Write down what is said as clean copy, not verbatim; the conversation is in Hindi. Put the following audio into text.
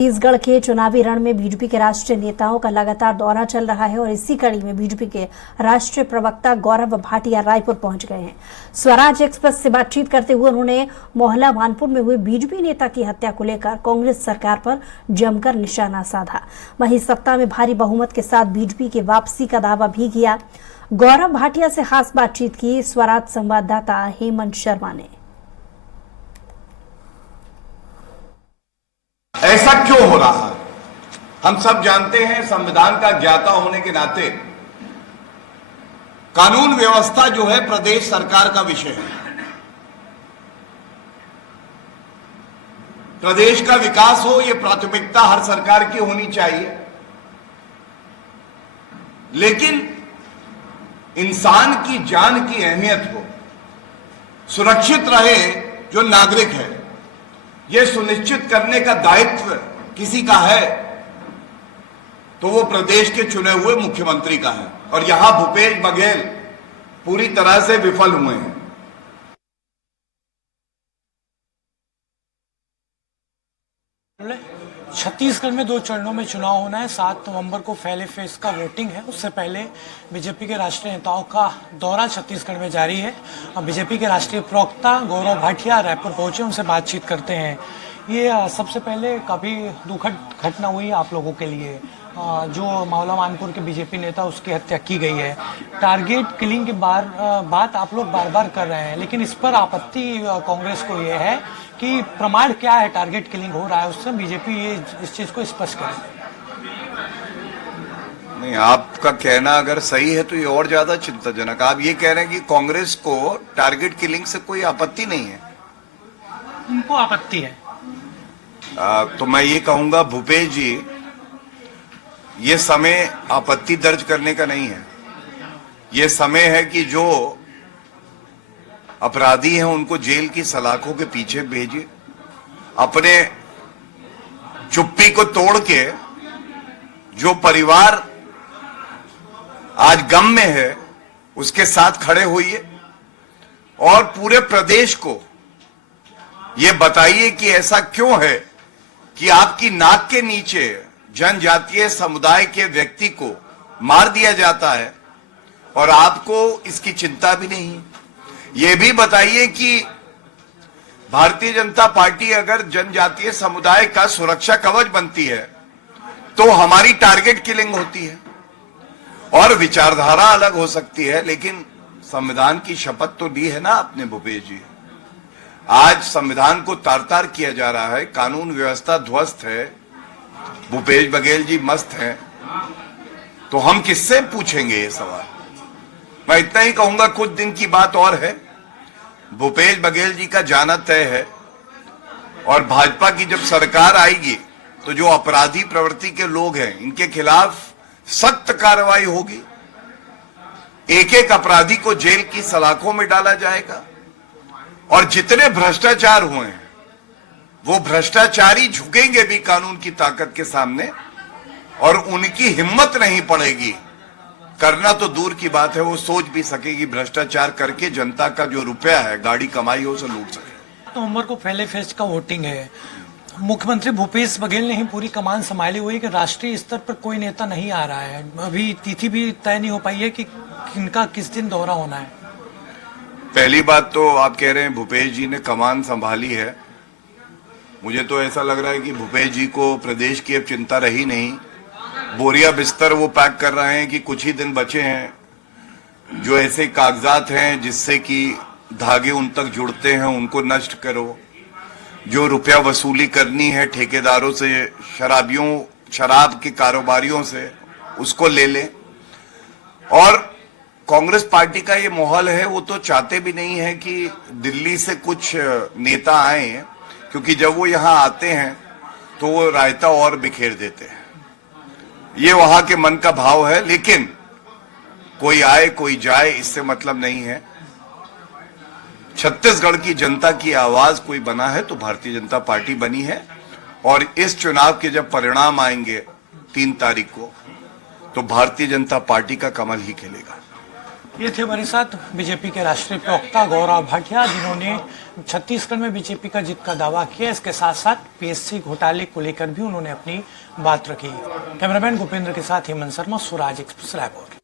छत्तीसगढ़ के चुनावी रण में बीजेपी के राष्ट्रीय नेताओं का लगातार दौरा चल रहा है और इसी कड़ी में बीजेपी के राष्ट्रीय प्रवक्ता गौरव भाटिया रायपुर पहुंच गए हैं। स्वराज एक्सप्रेस से बातचीत करते हुए उन्होंने मोहल्ला मानपुर में हुए बीजेपी नेता की हत्या को लेकर कांग्रेस सरकार पर जमकर निशाना साधा। वहीं सत्ता में भारी बहुमत के साथ बीजेपी की वापसी का दावा भी किया। गौरव भाटिया से खास बातचीत की स्वराज संवाददाता हेमंत शर्मा ने। ऐसा क्यों हो रहा है? हम सब जानते हैं, संविधान का ज्ञाता होने के नाते कानून व्यवस्था जो है प्रदेश सरकार का विषय है। प्रदेश का विकास हो, यह प्राथमिकता हर सरकार की होनी चाहिए, लेकिन इंसान की जान की अहमियत हो, सुरक्षित रहे जो नागरिक है, यह सुनिश्चित करने का दायित्व किसी का है तो वो प्रदेश के चुने हुए मुख्यमंत्री का है। और यहां भूपेश बघेल पूरी तरह से विफल हुए हैं। छत्तीसगढ़ में 2 चरणों में चुनाव होना है। 7 नवंबर को पहले फेज का वोटिंग है। उससे पहले बीजेपी के राष्ट्रीय नेताओं का दौरा छत्तीसगढ़ में जारी है। अब बीजेपी के राष्ट्रीय प्रवक्ता गौरव भाटिया रायपुर पहुंचे, उनसे बातचीत करते हैं। ये सबसे पहले काफ़ी दुखद घटना हुई आप लोगों के लिए, जो मोहल्ला मानपुर के बीजेपी नेता उसकी हत्या की गई है। टारगेट किलिंग की बात आप लोग बार बार कर रहे हैं, लेकिन इस पर आपत्ति कांग्रेस को ये है कि प्रमाण क्या है टारगेट किलिंग हो रहा है, उससे बीजेपी ये इस चीज को स्पष्ट करे। नहीं, आपका कहना अगर सही है तो ये और ज्यादा चिंताजनक। आप ये कह रहे हैं कि कांग्रेस को टारगेट किलिंग से कोई आपत्ति नहीं है? उनको आपत्ति है। तो मैं ये कहूंगा भूपेश जी, ये समय आपत्ति दर्ज करने का नहीं है। ये समय है कि जो अपराधी हैं उनको जेल की सलाखों के पीछे भेजिए। अपने चुप्पी को तोड़ के जो परिवार आज गम में है उसके साथ खड़े होइए और पूरे प्रदेश को ये बताइए कि ऐसा क्यों है कि आपकी नाक के नीचे जनजातीय समुदाय के व्यक्ति को मार दिया जाता है और आपको इसकी चिंता भी नहीं। ये भी बताइए कि भारतीय जनता पार्टी अगर जनजातीय समुदाय का सुरक्षा कवच बनती है तो हमारी टारगेट किलिंग होती है। और विचारधारा अलग हो सकती है, लेकिन संविधान की शपथ तो ली है ना आपने भूपेश जी। आज संविधान को तार तार किया जा रहा है, कानून व्यवस्था ध्वस्त है, भूपेश बघेल जी मस्त हैं, तो हम किससे पूछेंगे ये सवाल? मैं इतना ही कहूंगा, कुछ दिन की बात और है, भूपेश बघेल जी का जाना तय है और भाजपा की जब सरकार आएगी तो जो अपराधी प्रवृत्ति के लोग हैं इनके खिलाफ सख्त कार्रवाई होगी। एक एक अपराधी को जेल की सलाखों में डाला जाएगा और जितने भ्रष्टाचार हुए हैं वो भ्रष्टाचारी झुकेंगे भी कानून की ताकत के सामने और उनकी हिम्मत नहीं पड़ेगी, करना तो दूर की बात है, वो सोच भी सकेगी भ्रष्टाचार करके जनता का जो रुपया है गाड़ी कमाई हो उसे लूट सके। नवंबर को पहले फेज का वोटिंग है। मुख्यमंत्री भूपेश बघेल ने ही पूरी कमान संभाली हुई है कि राष्ट्रीय स्तर पर कोई नेता नहीं आ रहा है। अभी तिथि भी तय नहीं हो पाई है कि इनका किस दिन दौरा होना है। पहली बात तो आप कह रहे हैं भूपेश जी ने कमान संभाली है। मुझे तो ऐसा लग रहा है कि भूपेश जी को प्रदेश की अब चिंता रही नहीं। बोरिया बिस्तर वो पैक कर रहे हैं कि कुछ ही दिन बचे हैं, जो ऐसे कागजात हैं जिससे कि धागे उन तक जुड़ते हैं उनको नष्ट करो, जो रुपया वसूली करनी है ठेकेदारों से, शराब के कारोबारियों से, उसको ले लें। और कांग्रेस पार्टी का ये माहौल है, वो तो चाहते भी नहीं है कि दिल्ली से कुछ नेता आए, क्योंकि जब वो यहां आते हैं तो वो रायता और बिखेर देते हैं। ये वहां के मन का भाव है, लेकिन कोई आए कोई जाए इससे मतलब नहीं है। छत्तीसगढ़ की जनता की आवाज कोई बना है तो भारतीय जनता पार्टी बनी है और इस चुनाव के जब परिणाम आएंगे 3 तारीख को तो भारतीय जनता पार्टी का कमल ही खिलेगा। ये थे हमारे साथ बीजेपी के राष्ट्रीय प्रवक्ता गौरव भाटिया, जिन्होंने छत्तीसगढ़ में बीजेपी का जीत का दावा किया। इसके साथ साथ पीएससी घोटाले को लेकर भी उन्होंने अपनी बात रखी। कैमरामैन भूपेंद्र के साथ हेमंत शर्मा, स्वराज एक्सप्रेस, रायपुर।